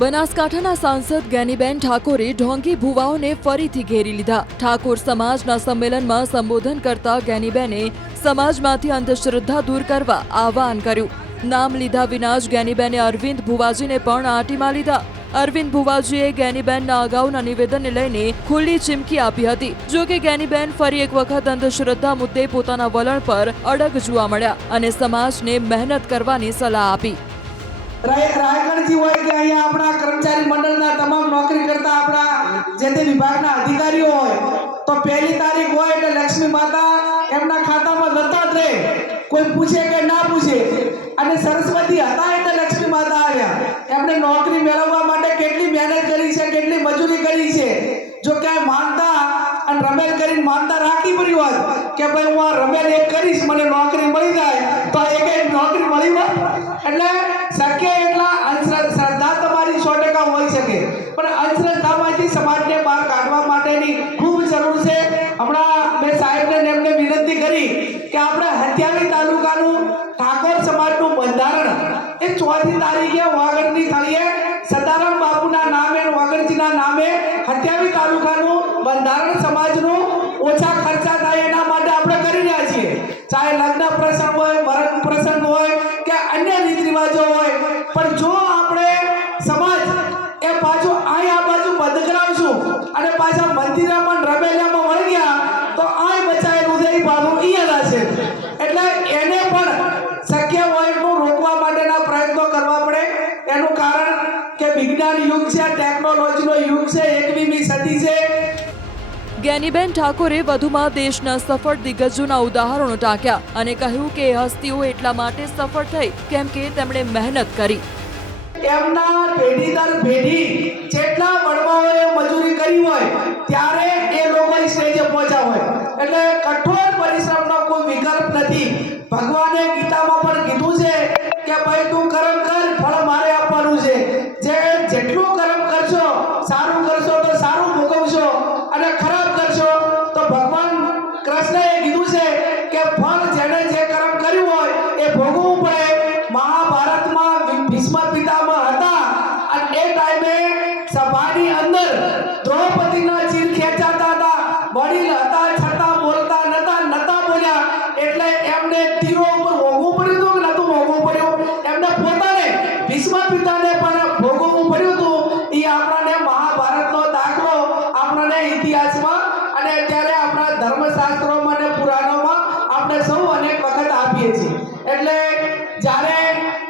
બનાસકાંઠાના સાંસદ જ્ઞાનીબેન ઠાકોરે ઢોંગી ભુવાઓને ફરીથી ઘેરી લીધા। ઠાકોર સમાજના સંમેલનમાં સંબોધન કરતા જ્ઞાનીબેને સમાજમાંથી અંધશ્રદ્ધા દૂર કરવા આહવાન કર્યું। નામ લીધા વિના જ જ્ઞાનીબેને અરવિંદ ભુવાજીને પણ આંટીમાં લીધા। અરવિંદ ભુવાજીએ જ્ઞાનીબેનના અગાઉના નિવેદનને લઈને ખુલ્લી ચીમકી આપી હતી। જો કે જ્ઞાનીબેન ફરી એક વખત અંધશ્રદ્ધા મુદ્દે પોતાના વલણ પર અડગ જોવા મળ્યા અને સમાજને મહેનત કરવાની સલાહ આપી। રાયગઢથી હોય કે અહીંયા આપણા કર્મચારી મંડળના તમામ નોકરી કરતા આપણા જે તે વિભાગના અધિકારીઓ હોય તો પહેલી તારીખ હોય એટલે લક્ષ્મી માતા એમના ખાતામાં જતા જ રહે, કોઈ પૂછે કે ના પૂછે। અને સરસ્વતી હતા એટલે લક્ષ્મી માતા આવ્યા। એમણે નોકરી મેળવવા માટે કેટલી મહેનત કરી છે, કેટલી મજૂરી કરી છે। જો ક્યાંય માનતા અને રમેલ કરીને માનતા રાખી પડી હોત કે ભાઈ હું આ રમેલ એક કરીશ મને નોકરી મળી જાય તો એક નોકરી મળી હોત। એટલે શક્ય એટલા અંધશ્રદ્ધા તમારી 100% હોઈ શકે, પણ અંધશ્રદ્ધામાંથી સમાજને બહાર કાઢવા માટેની ખૂબ જરૂર છે। હમણાં મેં સાહેબને એમને વિનંતી કરી કે આપણે હથિયાવી તાલુકાનું ઠાકોર સમાજનું બંધારણ એ 4મી તારીખે વાગડની થળીએ સદારામ બાપુના નામે વાગડજીના નામે હથિયાવી તાલુકાનું બંધારણ સમાજનું ઓછા ખર્ચા થાય એના માટે આપણે કરી રહ્યા છીએ। ચાહે લગ્ન પ્રસંગ હોય, મરણ પ્રસંગ હોય કે અન્ય રીત રિવાજો હોય, પણ જો આપણે સમાજ એ પાછું આ બાજુ બંધ કરાવશું અને પાછા મંદિરમાં રમેલિયામાં વળી ગયા તો આ બચાવેલું છે એ પાછું અહીંયા છે। એટલે એને પણ શક્ય હોય એટલું રોકવા માટેના પ્રયત્નો કરવા પડે। એનું કારણ કે વિજ્ઞાન યુગ છે, ટેકનોલોજીનો યુગ છે, 21મી સદી છે। જ્ઞાનીબેન ઠાકોરે વધુમાં દેશના સફળ દિગ્ગજોના ઉદાહરણો ટાંક્યા અને કહ્યું કે હસ્તીઓ એટલા માટે સફળ થઈ કેમ કે તેમણે મહેનત કરી। એમના પેઢી દર પેઢી જેટલા વડવાઓએ મજૂરી કરી હોય ત્યારે એ લોકો સ્ટેજે પહોંચ્યા હોય। એટલે કઠોર પરિશ્રમનો કોઈ વિકલ્પ નથી। ભગવાને ગીતામાં પણ કીધું છે કે ભાઈ તું કર્મ કર, ફળ મારે આપવાનું છે। જેટલું કર્મ કરશો, સારું કરશો તો સારું ભોગવશો અને ખરાબ કરશો તો ભગવાન કૃષ્ણએ કીધું છે કે ફળ જેણે જે કર્મ કર્યું હોય એ ભોગવવું પડે। મહાભારતમાં ભીષ્મ પિતામહ હતા અને એ ટાઈમે સભાની અંદર દ્રૌપદીના ચીર ખેંચાતા હતા, વડીલ હતા છતાં બોલતા નતા બોલ્યા એટલે એમને તીરો ઉપર ભોગવવું પડ્યું હતું કે નતું ભોગવવું પડ્યું? એમને પોતાને ભીષ્મ પિતાને પણ ભોગવવું પડ્યું હતું। એ આપણને મહાભારતનો દાખલો આપણને ઇતિહાસમાં અને અત્યારે આપણા ધર્મશાસ્ત્રોમાં અને પુરાણોમાં આપણે સૌ અનેક વખત આપીએ છીએ। એટલે જ્યારે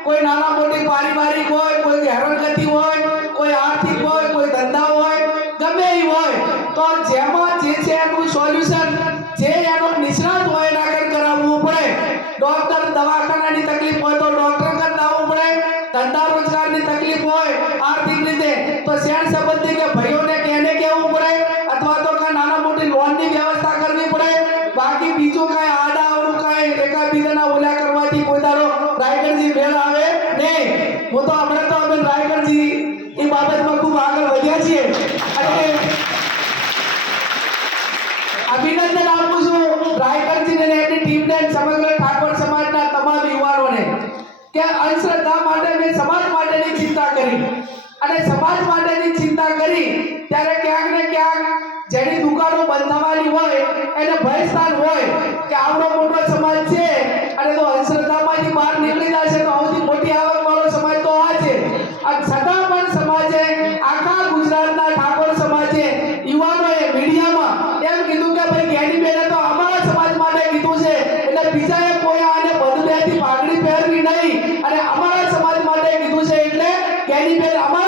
કોઈ નાના મોટી પારિવારિક હોય, કોઈ હેરાનગતિ હોય, કોઈ આર્થિક હોય, કોઈ ધંધા હોય, ગમે એ હોય તો જેમાં જે છે એનું સોલ્યુશન જે એનો નિષ્ણાત હોય એના આગળ કરાવવું પડે। ડોક્ટર દવાખાનાની તકલીફ હોય તો ડોક્ટર કરાવવું પડે, ધંધા રોજગારની તકલીફ હોય આર્થિક રીતે તો શેર સંબંધી કે ભાઈઓને કેને કહેવું પડે અથવા તો કે નાના મોટી લોનની વ્યવસ્થા કરવી પડે। બાકી બીજું કાંઈ આડાઅવળું કાંઈ એકાબીજાના ઓલા કરવાથી કોઈ દાડો રાયગઢજી મેળ આવે નહીં। હું તો હમણાં તો અમે રાયગઢજી એ બાબતમાં ખૂબ આગળ વધ્યા છીએ અને અભિનંદન આપું છું રાયગઢજીને અને એમની ટીમને, સમગ્ર ઠાકોર સમાજના તમામ યુવાનોને કે અંધશ્રદ્ધા માટે મેં સમાજ માટેની ચિંતા કરી અને સમાજ માટેની ચિંતા કરી ત્યારે ક્યાંક ને ક્યાંક જેની દુકાનો બંધ થવાની હોય એને ભયસ્થાન હોય કે આવડો મોટો સમાજ છે અને તો અંધશ્રદ્ધામાંથી બહાર નીકળી જશે તો સૌથી મોટી આવકવાળો સમાજ તો આ છે। અને છતાં પણ સમાજે આખા ગુજરાતના ઠાકોર સમાજે યુવાનોએ મીડિયામાં એમ કીધું કે ભાઈ જ્ઞાનીબેને તો અમારા સમાજ માટે કીધું છે એટલે બીજાએ કોઈ આને બધું પાઘડી પહેરવી નહીં અને અમારા સમાજ માટે કીધું છે એટલે જ્ઞાનીબેન અમારા